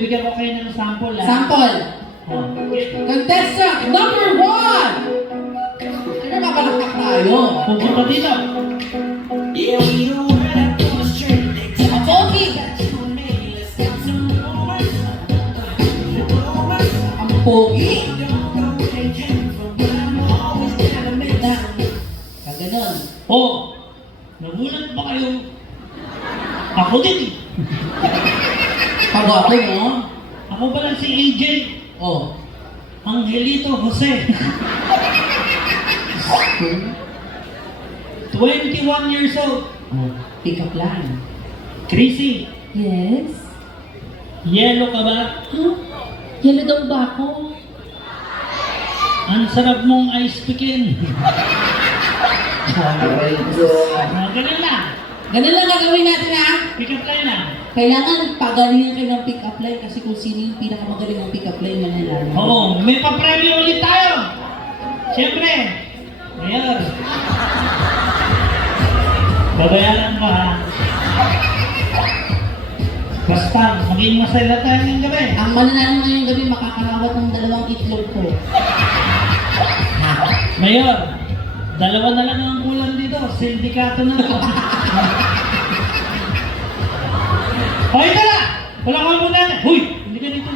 bibigyan ko kayo ng sample, ha? Sample. Oh. Contestant number 1! Siyempre, mabalakak tayo. Pupunta dito. Ang pogi. Ang pogi. Kaganon. Oh, nagulat ba kayo? Ako din. Pag-ako mo. Ako pala si AJ. Oh. Angelito Jose. 21 years old. Oh. Pick up line. Chrissy, Yes? yellow ka ba? Huh? Yellow daw ba ako? Ang sarap mong ice pickin. Ganun lang. Ganun lang gagawin natin, ha? Pick up line lang. Kailangan pagalingan kayo ng pick up line kasi kung sino yung pinakamagaling ng pick up line mananalo. Oo, may pa-premyo ulit tayo. Siyempre, Mayor. Babayaran ko, ha? Basta, maging masaya tayo ngayong gabi. Ang mananalo ngayong gabi makakarawat ng 2 itlog ko. Ha? Mayor, 2 na lang ang kulang dito. Sindikato na. O, ito na! Wala ka muna na. Huy! Hindi ka dito.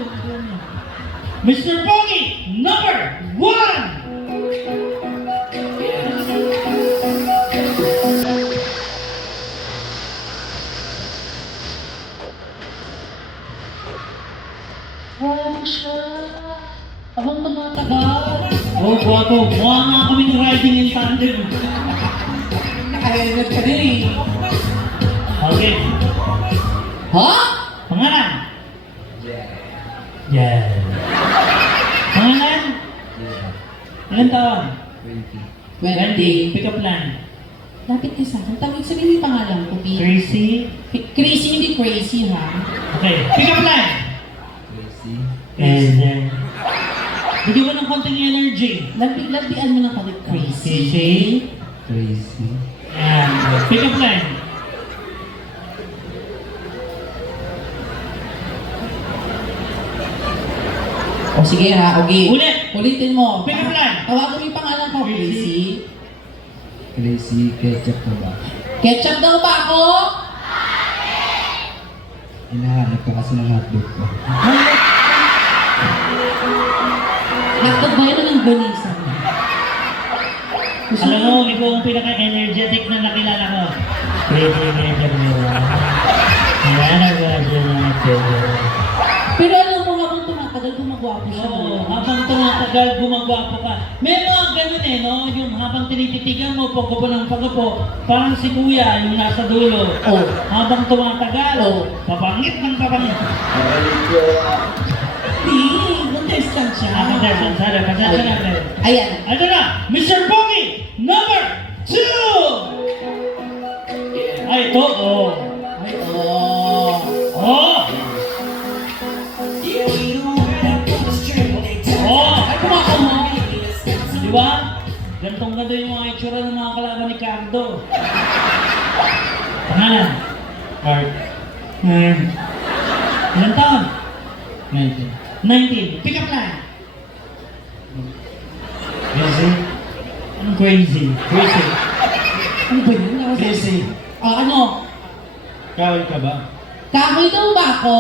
Mr. Pogi, number 1! Wow, siya. Abang tumatagal. Oh, buwato. Mukha nga kaming riding in tandem. Nakahelmet ka din eh. Okay. Ha? Pangalan? Yeah. Pangalan? Ilan taon? 20. Pick up line. Lapit ka sa akin. Tawag sabihin yung pangalan ko, P. Tracy. Crazy, hindi crazy, ha? Okay. Pick up line. And then, bigyan mo ng konting energy. Labian mo ng pag crazy. Tracy. And pick up line. O sige ha, okay. Ulit. Ulitin mo. Pick up line. Tawagan mo yung pangalan ko, crazy. Crazy ketchup na ba? Ketchup daw ba ako? Hinahanap ka kasi ng hotdog ko. Hotdog ba yun ng Vanessa? Alam mo, ikaw ang pinaka-energetic na nakilala ko. Crazy ketchup mo. Ayan ang version natin. Pero alam mo, habang tumatagal, gumagwapo siya. Oo, habang tumatagal, gumagwapo ka. May mga ganun eh, no? Yung habang tinititigan mo, pagkupo ng pagkupo, parang si Kuya, yung nasa dulo. Oh. Habang tumatagal, Oo. papangit ng papangit. Hindi, contestant siya. Contestant, sana, pasensya natin. Ayan. Ito na, Mr. Pogi, number 2! Ay, ito, oh. Ay, oh. Oh! Oh! Ay, kumaka mo. Di ba? Gantong ganda yung mga itsura ng mga kalaban ni Cardo. Pangalan? Art. Ilan taon? 19. 19. Pick up line. Crazy? Anong crazy? Crazy? Ano ba yun? Crazy? Ano? Kawal ka ba? Kahoy daw ba ako?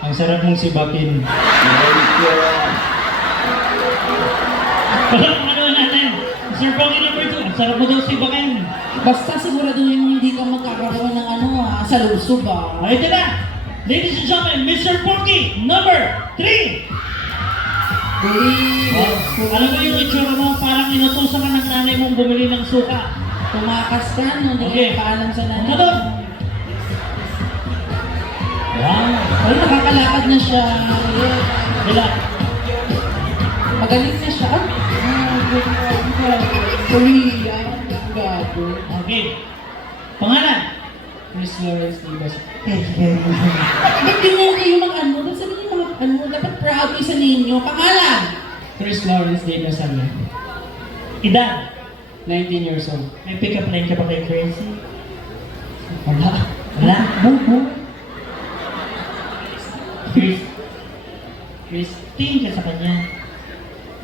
Ang sarap mong sibakin. Ano natin? Mr. Pogi number 2. Ang sarap mo daw si Baken. Basta siguraduhin mo hindi ka magkakaroon ng ano ha, sa luso ba? Ito na. Ladies and gentlemen, Mr. Pogi number 3. Alam mo yung itsura mo, parang inutusan ka ng nanay mong bumili ng suka. Tumakas ka, no? Hindi Okay. ka paalam sa nanay. Ano? Wow. Ay, nakakalakad na siya. Yeah. Wala. Magaling na siya. Korea. Gago. Okay. Pangalan? Chris Lawrence Divas. Ba't ganyan kayo mga ano? Ba't sabihin yung mga ano? Dapat proud kayo sa ninyo. Pangalan? Chris Lawrence Divas ano? Edad? 19 years old. May pick up line ka pa kay Crazy? Wala. Wala? Bubo. Christine ka sa kanya.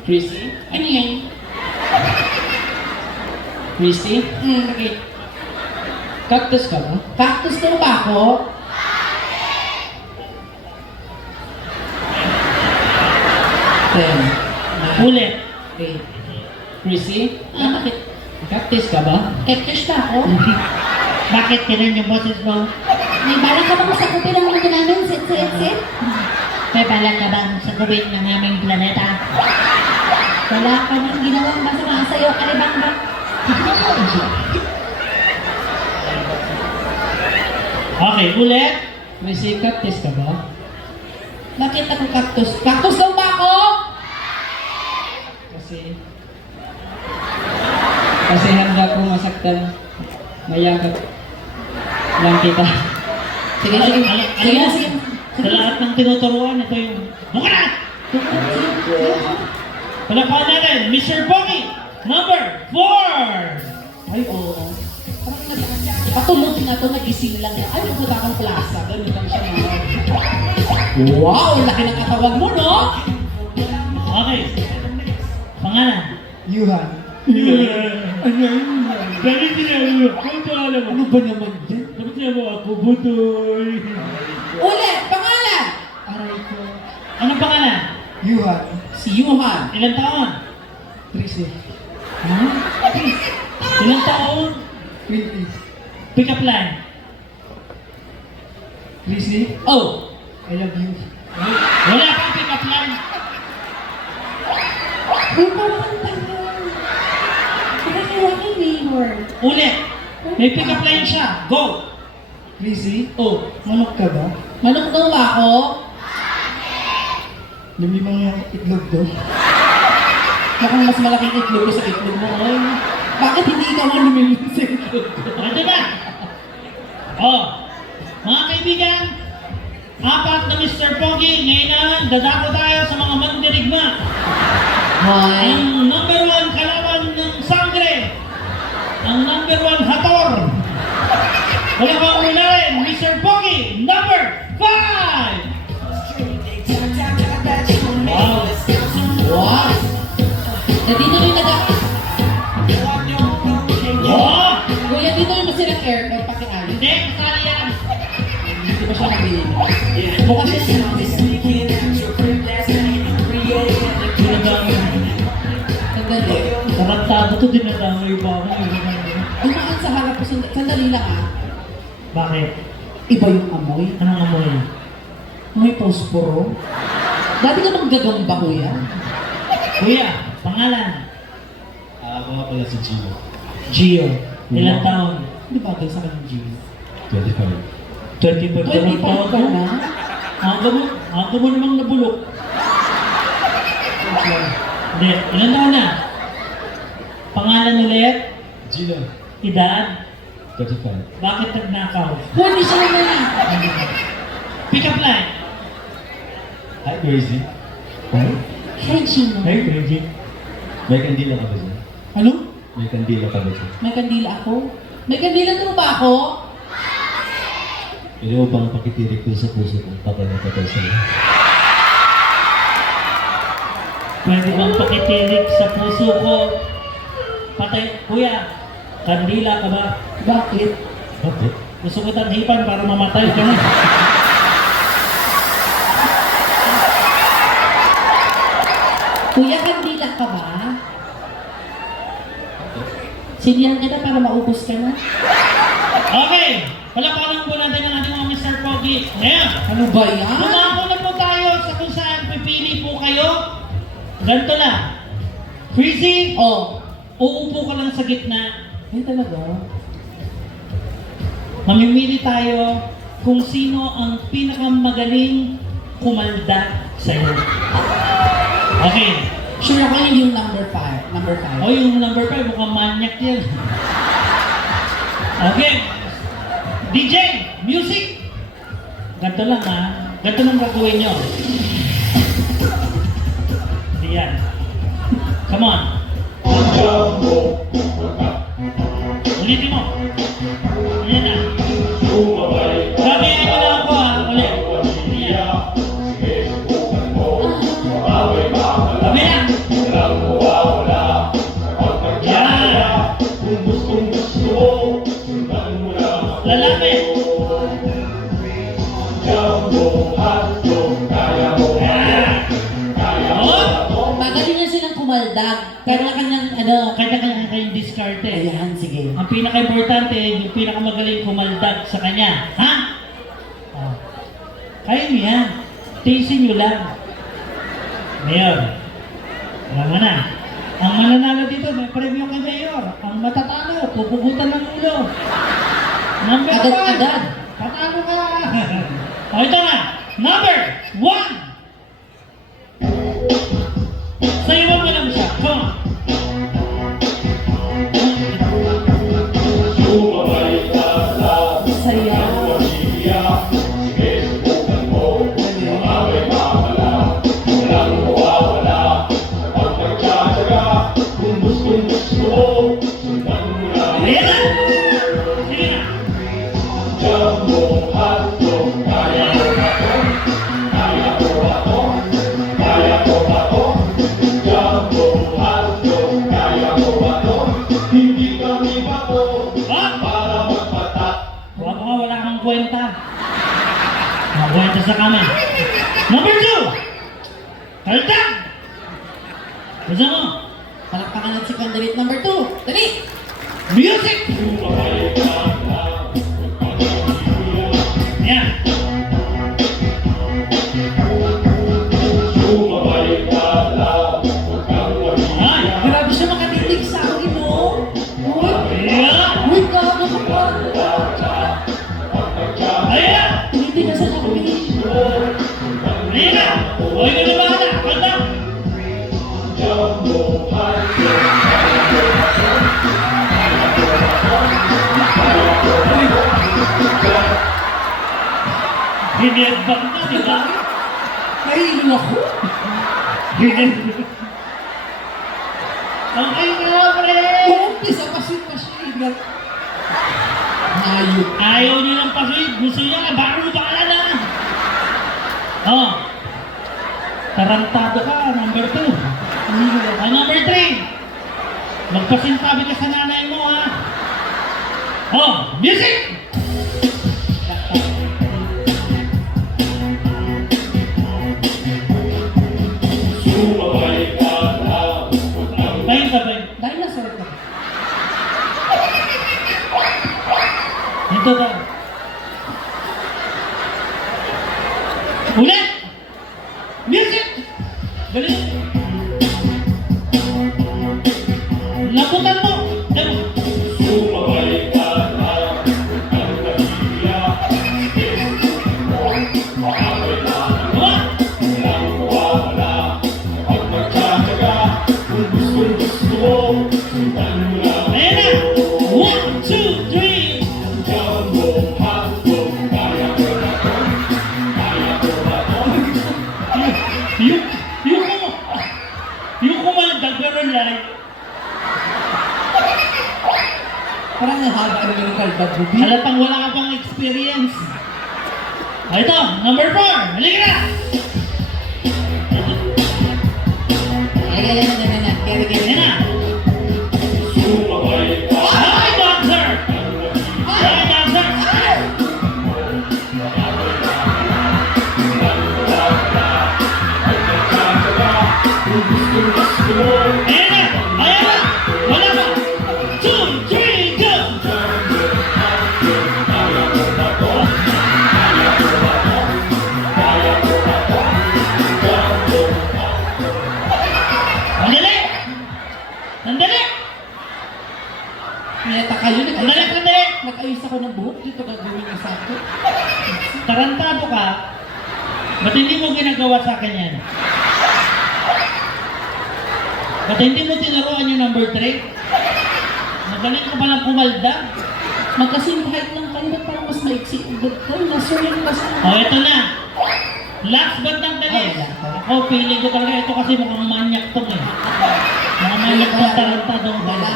Chrissy? Ano yan? Chrissy? Okay. Cactus ka ba? Cactus daw ba ako? Ten. Nine. Ulit. Eight. Chrissy? Bakit? Cactus ka ba? Cactus ba ako? Bakit ganun yung boses mo? May balak ka bang sakupin ang mundo namin? Sit. May balak ka bang sagubin ng aming planeta? Wala ka nang ginawang masama sa'yo, kalibang ba? Okay, ulit. Chrissy, cactus ka ba? Bakit ako cactus? Cactus daw ba ako? Kasi handa kong masaktan. Mayakap lang kita. Sige. Sa lahat ng tinuturuan, ito yung... Buka na! Palakpakan natin, Mr. Pogi, number 4! Ay, oo. Patulog na to, nagising lang. Ay, nagpunta kang plaza. Ganun lang siya na. Wow, laki ng katawan mo, no? Okay. Pangalan. Yuhan. Bakit sinabi mo? Ano pangalan mo? Ano ba naman yan? Bakit sinabi mo ako, Butoy? Ulit, pangalan! Aray ko. Anong pangalan? Yuhan. Si Yuhan. Ilang taon? Chrissy. Ha? Ilang taon? 20. Pick up line. Chrissy, Oh, I love you. Wala kang pick up line. may parang tanong. Nakakilaki neighbor. Ulit. May pick up line siya. Go. Chrissy, Oh. manok ka ba? Manok daw ba ako? Lumimang yung itlog doon. Mukhang mas malaking itlog ko sa itlog mo. Ay, bakit hindi ikaw ang lumilim sa itlog ko? Ito na. Oh. Mga kaibigan, apat na Mr. Pogi. Ngayon naman, dadako tayo sa mga mandirigma. Hoy. Ang number 1 kalaban ng sangre. Ang number 1 hator. Wala bang unahin, Mr. Pogi, number 5. Wow. Wow. Dito yung Wow. Kuya, dito yung masirang air pakiayos. Hindi, kasali yan. Hindi ba siya nabili? Bukas siya sinabi. Sandali. Tarantado to, dinadamay ba ako? Dumaan sa harap ko. Sandali lang ah. Bakit? Iba yung amoy. Anong amoy? May posporo. Dati ka bang gagamba, kuya? Kuya, pangalan? Ako nga pala si Gino. Gio. Ilang taon? Hindi bagay sa kanyang Gio. 25. 25 25 taon ka na? Aga mo namang nabulok. Hindi, ilang taon na? Pangalan ulit? Gino. Edad? 35. Bakit nagnakaw? Huli siya na. Pick up line. Hi, Crazy. Hi. Hey, Gino. Hey, Reggie. May kandila ka ba dyan? Ano? May kandila ka ba dyan? May kandila ako? May kandila daw ba ako? Pwede mo bang pakitirik ko sa puso kung patay na patay sa'yo? Pwede bang pakitirik sa puso ko? Patay, kuya, kandila ka ba? Bakit? Bakit? Gusto ko tanhipan para mamatay ka na. Kuya, kandila ka ba? Sinihan kita para maubos ka na? Okay, palakpakan po natin ang ating mga Mr. Pogi. Ngayon, Ano ba yan? lumako na po tayo sa kung saan pipili po kayo. Ganito lang. Chrissy, Oh. uupo ka lang sa gitna. Ay talaga? Mamimili tayo kung sino ang pinakamagaling kumalda sa'yo. Okay. Sure ako yun yung number 5. Number 5. O yung number 5, mukhang manyak yan. Okay. DJ, music. Ganito lang ha. Ganito lang gagawin nyo. Hindi yan. Come on. Ulitin mo. Ayan na. Sabihin mo lang ako ha. Ulit. Ayan. Oh! Magaling na silang kumaldag. Pero na kanyang, ano, Kanya-kanya kayong diskarte. ayan, sige. Ang pinaka-importante, yung pinakamagaling kumaldag sa kanya. Ha? Oh. Kaya niyo yan. Tiisin niyo lang. Mayor, alam mo na. Ang mananalo dito, may premyo kay Mayor. Ang matatalo, pupugutan ng ulo. Number Agad-agad. 1. Tatalo ka. O ito na. Number 1. Sayawan mo lang siya. Come on. Saya. Ayan na. Sige na. Huwag ka, wala kang kwenta. Mga kwenta sa kama. Number 2. Kaltag. Basta mo. Palakpakan natin si candidate number 2. Dali! Music. Yan. Ay. Grabe siya makatitig sa akin, no? Uy! Ayan. Uy, gago ka pa! Ayan. Tinitigasan ako, eh. Ayan na. Huwag ka na bahala. Kaltag. Hinedbang na, di ba? Nahihilo ako. Hinedbang. Okay na, pre! Umpisa pa siya. Hayop. Ayaw niyo ng pasuit. Gusto niya, baro baka na. Oh. Tarantado ka, number 2. Number 3. Magpasintabi ka sa nanay mo, ha? Oh, music! Bayin ka, bayin. Dinosaur ka. Ito daw. Ulit! Music! Galing! Labutan mo! Dalo! Diba? Ayan na! 1, 2, 3! Yung kumaldag pero live. Parang nahaba na yung kalbag mo. Halatang wala ka pang experience. Ito, number 4. Halika na! Ay, Ayan na! Hi, dancer! Hi, dancer! Ayan na! Ayan na! Wala pa! 2, 3, go! Sandali! Sandali! Neta kayo, Sandali, sandali! nag-ayos ako ng buhok. Dito gagawin niya sa akin. Tarantado ka, ba't hindi mo ginagawa sa akin yan? Ba't hindi mo tinuruan yung number 3? Magaling ka palang kumalda. Magkasing height lang kayo. Ba't parang mas maiksi? Ay, nasur yung kasi. O, ito na. Last but not the least. Ako, feeling ko talaga ito kasi mukhang manyak to eh. Mukhang manyak to, tarantadong Wala. bala.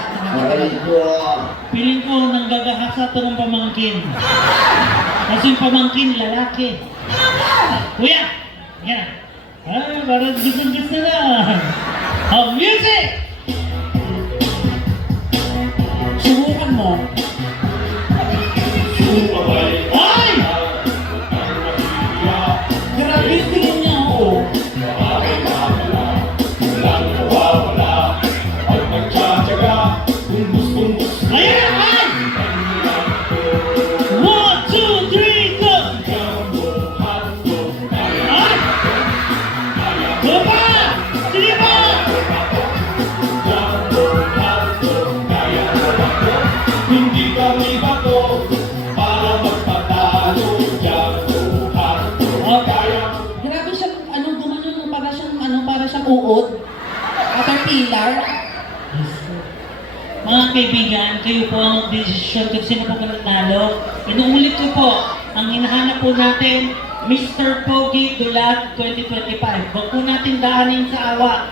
Feeling ko nanggagahasa to ng pamangkin. Kasi yung pamangkin, lalaki. Kuya! Yan. Ay, parang gusto na. Oh, music! Subukan mo. Ay! uod? Caterpillar? Mga kaibigan, kayo po ang mag-desisyon kung sino po mananalo. Inuulit ko po, ang hinahanap po natin, Mr. Pogi Dulat 2025. Huwag po natin daanin sa awa.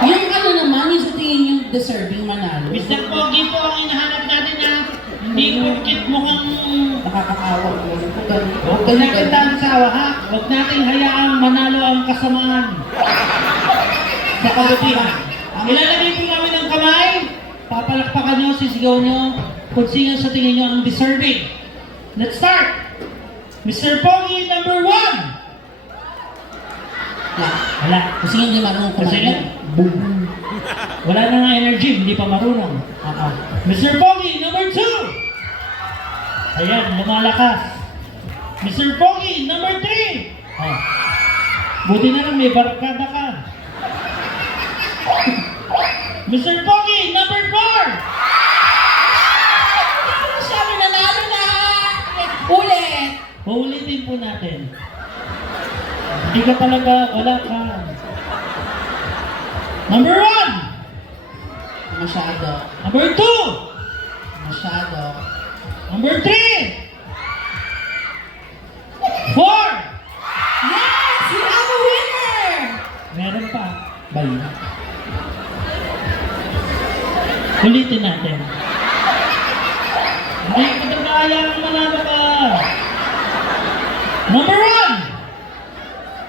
Yung ano naman, yung sa tingin yung deserving manalo. Mr. Pogi po ang hinahanap natin na hindi porkit mukhang Nakakaawa ko. huwag natin daanin sa awa, ha? Huwag natin hayaang manalo ang kasamaan. Sa kabutihan. Ilalagay po namin ang kamay, papalakpakan nyo, sisigaw nyo, kung sino sa tingin nyo ang deserving. Let's start! Mr. Pogi, number 1! Wala. Kasi hindi marunong Kasi kumain. nga, boom. Wala na nga energy, hindi pa marunong. Mr. Pogi, number 2! Ayan, lumalakas. Mr. Pogi, number 3! Oh. Buti na lang may barkada ka. Mr. Pogi, number 4! Sabi nanalo na! Ulit! Uulitin po natin. Hindi ka talaga, wala ka. Number 1! Masyado. Number 2! Masyado. Number 3! 4! Yes! We have a winner! Meron pa. Balik. Ulitin natin. Hindi ko nagkaya ang manalo ka. Number 1!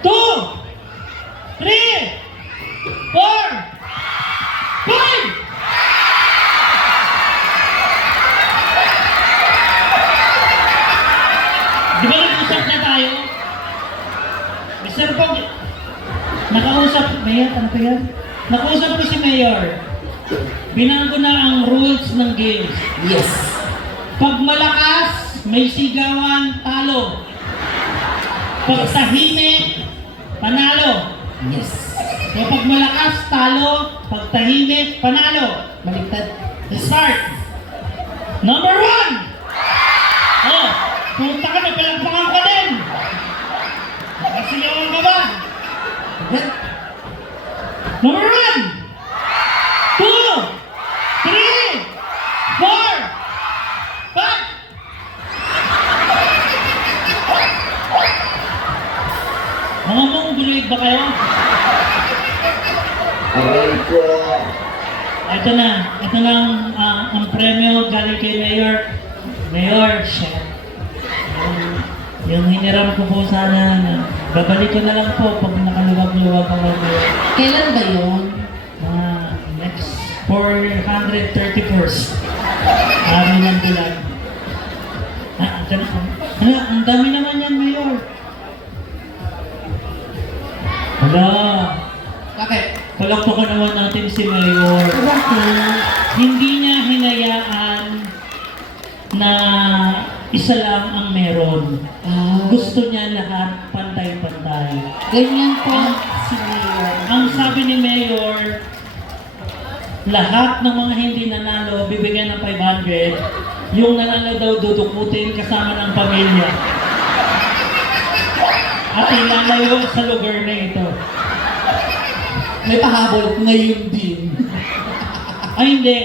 2! 3! 4! 5! Di ba nag-usap na tayo? Mr. Pogi, nakausap, Mayor, ano ba yan? Nakausap ko si Mayor. Binanggo na ang rules ng games. Yes. Pag malakas, may sigawan, talo. Pag tahimik, panalo. Yes. So pag malakas, talo. Pag tahimik, panalo. Baliktad. Start! Number 1! Oh, punta ka na, palagpakan ka din. Nakasigawan ka ba? Number 1! 2! 3! 4! 5! Mga mongoloid ba kayo? Ito na ang premyo galing kay Mayor. Mayor, shit. Yung hiniram ko po sana, babalik ko na lang po pag nakaluwag-luwag ako. Kailan ba yun? Next 431st. Araw ng bulan. Ang dami naman yan, Mayor. Hala. Bakit? Palakpakan naman natin si Mayor. Bakit? Hindi niya hinayaan na isa lang ang meron. Gusto niya lahat pantay-pantay. Ganyan po si Mayor. Ang sabi ni Mayor, lahat ng mga hindi nanalo, bibigyan ng 500. Yung nanalo daw, dudukutin kasama ng pamilya. At ilalayo sa lugar na ito. May pahabol ngayon din. Ay, hindi.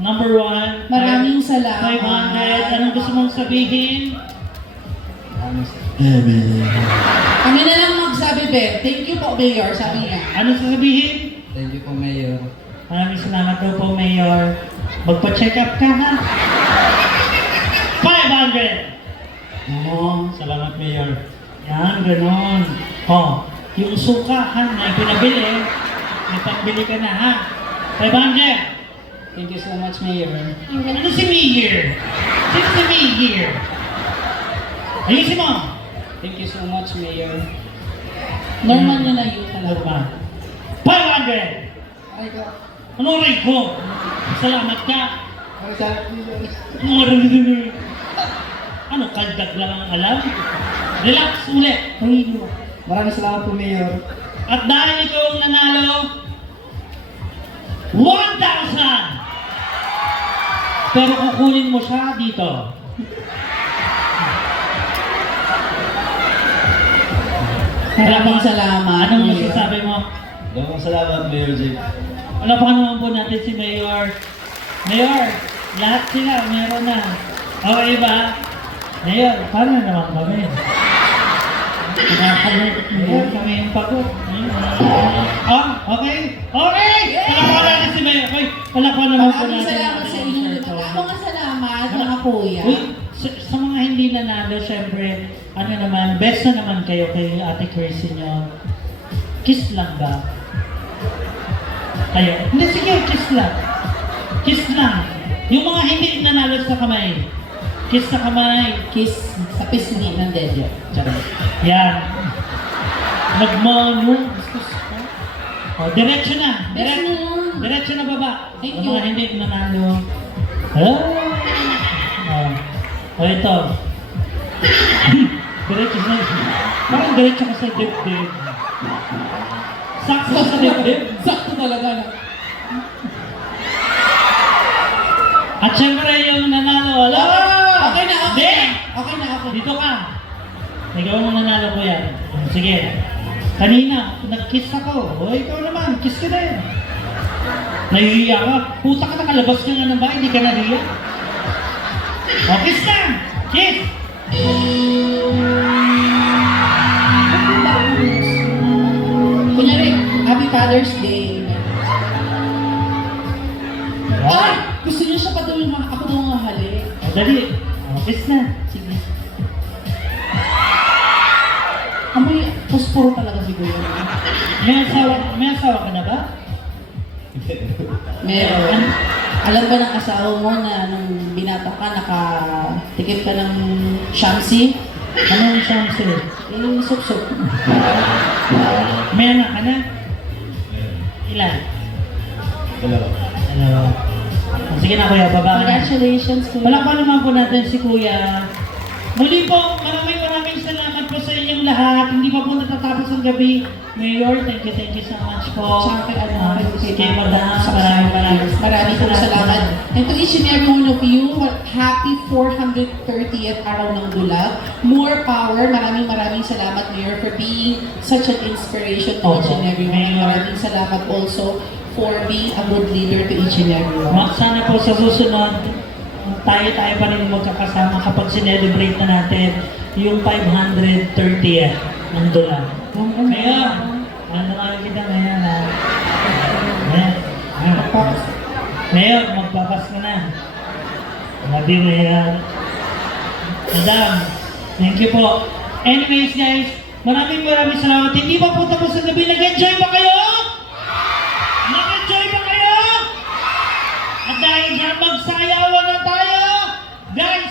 Number 1. Maraming salamat. 500. Anong gusto mong sabihin? Kami na lang magsabi, Ben. Thank you po, Mayor. Sabi niya. Anong sasabihin? Thank you po, Mayor. Maraming salamat daw po, Mayor. Magpa-check up ka, ha? 500! Oo. Salamat, Mayor. Yan, ganon. Oh, yung sukahan na ipinabili, may pambili ka na, ha? 500! Thank you so much, Mayor. Ano si Mayor? Sino si Mayor? Ayusin mo! Thank you so much, Mayor. Normal niya na yun talaga. Norma. 500! Ay ka. Anong rin ko? Salamat ka. Ay sa Ano, kaldag lang ang alam? Relax ulit. Maraming salamat po, Mayor. At dahil ikaw ang nanalo, 1,000! Pero kukunin mo siya dito. Maraming salamat. Anong Mayor. masasabi mo? Maraming salamat, Mayor Jake. Wala pa naman po natin si Mayor. Mayor, lahat sila meron na. Okay ba? Mayor, paano naman kami? Mayor, kami yung pagod. Oh, okay? Okay! Palakpan natin si Mayor. Okay, palakpan naman po Maraming natin. salamat sa inyo. Ako nga salamat, mga kuya. Uy, sa mga hindi nanalo, syempre, ano naman, best na naman kayo kay Ate Chrissy nyo. Kiss lang ba? Kayo? Hindi, sige, kiss lang. Kiss lang. Yung mga hindi nanalo sa kamay. Kiss sa kamay. Kiss sa pisngi ng dedyo. Charot. Yan. Magmono. O, diretso na. Best na lang. Diretso na baba. Thank Yung you. mga hindi nanalo. O, ito. Diretso na. Parang diretso ka sa dibdib. Sakto sa dibdib. Sakto talaga na. At syempre yung nanalo. Wala. Okay na, okay Hindi. na. Okay na, okay. Dito ka. Ikaw ang nanalo ko yan. Sige. Kanina, nag-kiss ako. O ikaw naman, kiss ka din. Nahihiya ka. Puta ka, nakalabas ka nga ng bahay, hindi ka nahiya. O, kiss na! Kiss! Kunyari, Happy Father's Day. Ay! Gusto niyo siya pa daw yung ako daw ang mahali. O, dali. O, kiss na. Sige. Amoy, posporo talaga siguro. May asawa ka na ba? Meron. Alam ba ng asawa mo na nung binata ka, nakatikip ka ng shamsi? Anong chance eh? Sup-sup. May anak ka na? Ilan? Dalawa. Ano? Sige na kuya, baba ka na. Congratulations, kuya. Palakpan naman po natin si Kuya. Muli po, maraming salamat po sa inyong lahat. Hindi pa po natatapos ang gabi. Mayor, thank you so much po. Tsaka kay Kay Madam, sa Maraming po salamat. And to each and every one of you, happy 430th araw ng Dulag. More power. Maraming salamat, Mayor, for being such an inspiration to each and every one. Maraming salamat also for being a good leader to each and every one. Sana po sa susunod, tayo pa rin magkakasama kapag sinelebrate na natin yung 530th ng Dulag. Mayor, ano nga kita ngayon ha? Mayor, magpapas ka na. Sabi mo yan. Madam, thank you po. Anyways guys, maraming salamat. Hindi pa po tapos ang gabi. Nag-enjoy ba kayo? Nag-enjoy ba kayo? At dahil dyan, magsayawan na tayo. Guys,